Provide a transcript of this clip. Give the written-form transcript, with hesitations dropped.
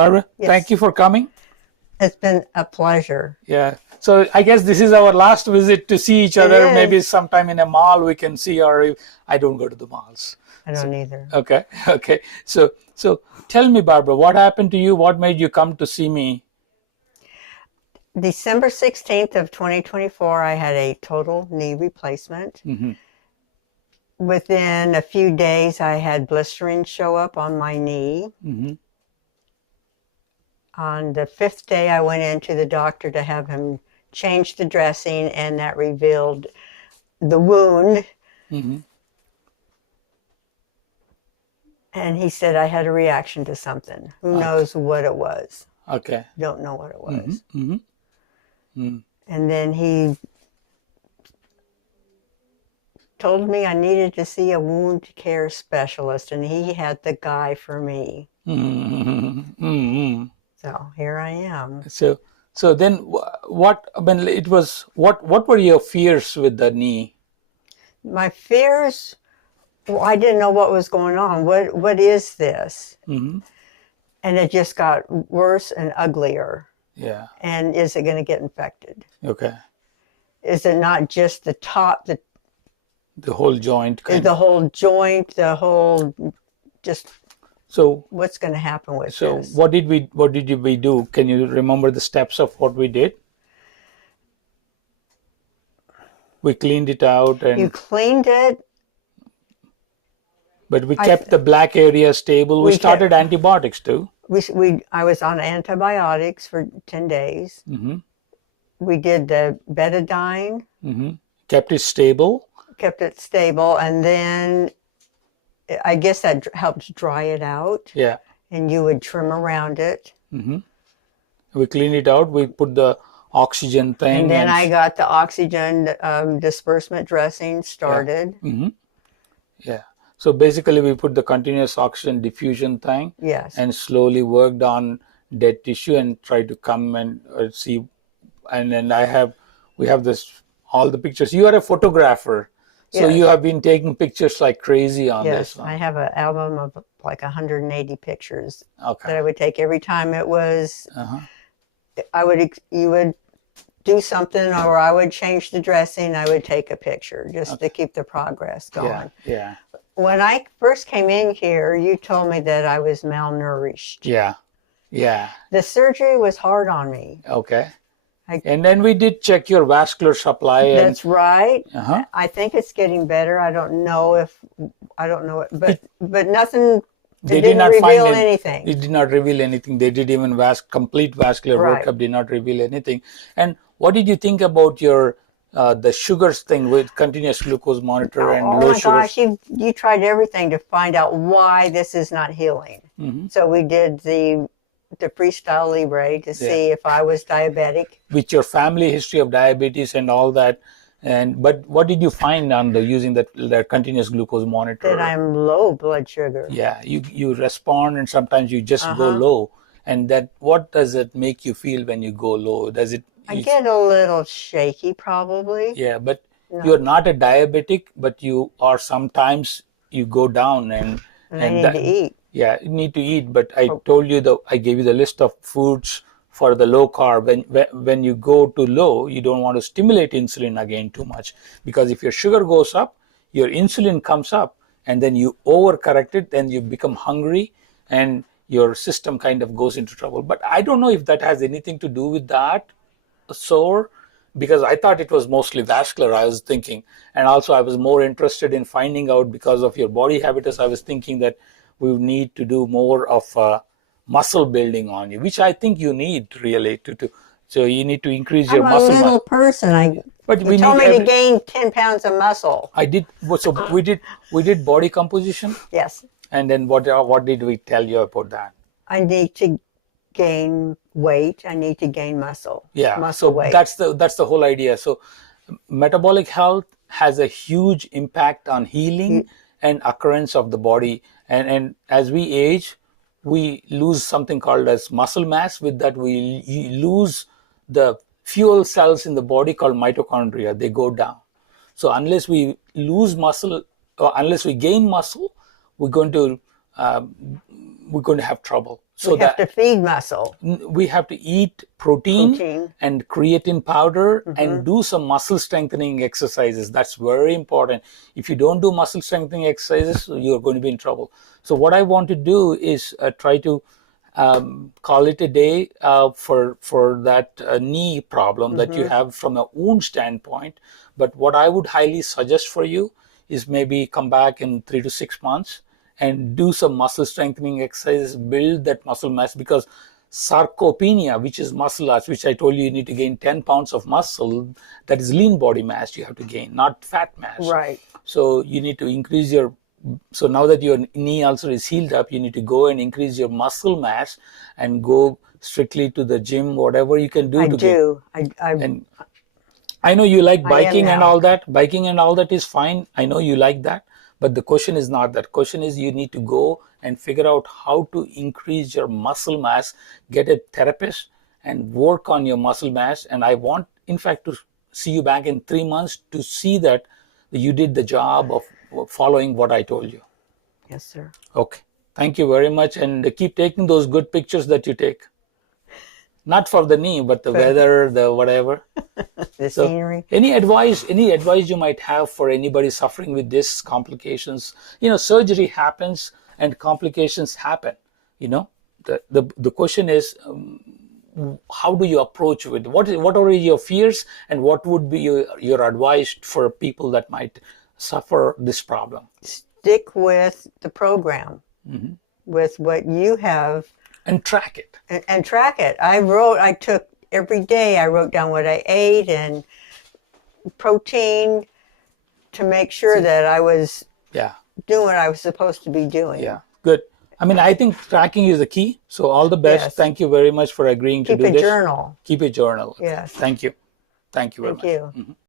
Barbara, Yes. thank you for coming. It's been a pleasure. Yeah. So I guess this is our last visit to see each other. is. Maybe sometime in a mall we can see, or if, I don't go to the malls. I don't either. Okay. Okay. So tell me, Barbara, what happened to you? What made you come to see me? December 16th of 2024, I had a total knee replacement. Mm-hmm. Within a few days, I had blistering show up on my knee. Mm-hmm. On the 5th day, I went into the doctor to have him change the dressing, and that revealed the wound. Mm-hmm. And he said I had a reaction to something. Who knows what it was? Okay. Don't know what it was. Mm-hmm. Mm-hmm. And then he told me I needed to see a wound care specialist, and he had the guy for me. Mm-hmm. Mm-hmm. So here I am. So then what, I mean, it was, what were your fears with the knee? My fears, well, I didn't know what was going on. What is this? Mm-hmm. And it just got worse and uglier. Yeah. And is it going to get infected? Okay. Is it not just the top, The whole joint. the whole joint, the whole, just so what's going to happen with so this? what did we do? Can you remember the steps of what we did? We cleaned it out, and You cleaned it. but we kept the black area stable. We started antibiotics too. I was on antibiotics for 10 days. Mm-hmm. We did the betadine. Mm-hmm. Kept it stable. Kept it stable, and then I guess that helped dry it out. Yeah. And you would trim around it. Mm-hmm. We cleaned it out. We put the oxygen thing. And then I got the oxygen disbursement dressing started. Yeah. Mm-hmm. Yeah. So basically, we put the continuous oxygen diffusion thing. Yes. And slowly worked on dead tissue and tried to come and see. And then we have all the pictures. You are a photographer. So Yes. you have been taking pictures like crazy on this one. I have an album of like 180 pictures Okay. that I would take every time it was. Uh-huh. You would do something, or I would change the dressing. I would take a picture just to keep the progress going. Yeah. When I first came in here, you told me that I was malnourished. Yeah. Yeah. The surgery was hard on me. Okay. And then we did check your vascular supply. That's right. Uh-huh. I think it's getting better. I don't know it, but nothing. They didn't reveal anything. It did not reveal anything. They did even complete vascular workup did not reveal anything. And what did you think about your the sugars thing with continuous glucose monitor and low sugars? Oh my gosh, you tried everything to find out why this is not healing. Mm-hmm. So we did the Freestyle Libre to see if I was diabetic. With your family history of diabetes and all that. But what did you find on using that continuous glucose monitor? That I'm low blood sugar. Yeah, you respond, and sometimes you just go low. And what does it make you feel when you go low? I get a little shaky, probably. Yeah, but you're not a diabetic, but you are sometimes you go down and I need to eat. Yeah, you need to eat. But I told you I gave you the list of foods for the low carb. When you go to low, you don't want to stimulate insulin again too much, because if your sugar goes up, your insulin comes up, and then you overcorrect it, then you become hungry, and your system kind of goes into trouble. But I don't know if that has anything to do with that sore, because I thought it was mostly vascular, I was thinking. And also I was more interested in finding out, because of your body habitus, I was thinking that we need to do more of muscle building on you, which I think you need really so you need to increase your muscle. I'm a little person. But you told me to gain 10 pounds of muscle. I did. So we did body composition. Yes. And then what did we tell you about that? I need to gain weight. I need to gain muscle. Yeah. Muscle weight. That's the whole idea. So metabolic health has a huge impact on healing and occurrence of the body. And as we age, we lose something called as muscle mass. With that, we lose the fuel cells in the body called mitochondria. They go down. So unless we lose muscle, or unless we gain muscle, we're going to we're going to have trouble. So we have to feed muscle. We have to eat protein and creatine powder and do some muscle strengthening exercises. That's very important. If you don't do muscle strengthening exercises, you're going to be in trouble. So what I want to do is try to call it a day for that knee problem that you have from a wound standpoint. But what I would highly suggest for you is maybe come back in 3 to 6 months and do some muscle strengthening exercises, build that muscle mass, because sarcopenia, which is muscle loss, which I told you need to gain 10 pounds of muscle, that is lean body mass you have to gain, not fat mass. Right. So you need to increase your, so now that your knee ulcer is healed up, you need to go and increase your muscle mass and go strictly to the gym, whatever you can do. And I know you like biking and all that. Biking and all that is fine. I know you like that. But the question is not that. Question is you need to go and figure out how to increase your muscle mass, get a therapist and work on your muscle mass. And I want, in fact, to see you back in 3 months to see that you did the job of following what I told you. Yes, sir. Okay. Thank you very much. And keep taking those good pictures that you take. Not for the knee, but the weather, the whatever. The scenery. Any advice you might have for anybody suffering with this complications? Surgery happens and complications happen. The question is, how do you approach it? What are your fears, and what would be your advice for people that might suffer this problem? Stick with the program, with what you have. And track it. And track it. I took every day, I wrote down what I ate and protein to make sure that I was doing what I was supposed to be doing. Yeah, good. I mean, I think tracking is the key. So all the best. Yes. Thank you very much for agreeing to do this. Keep a journal. Keep a journal. Yes. Thank you. Thank you very much. Thank you.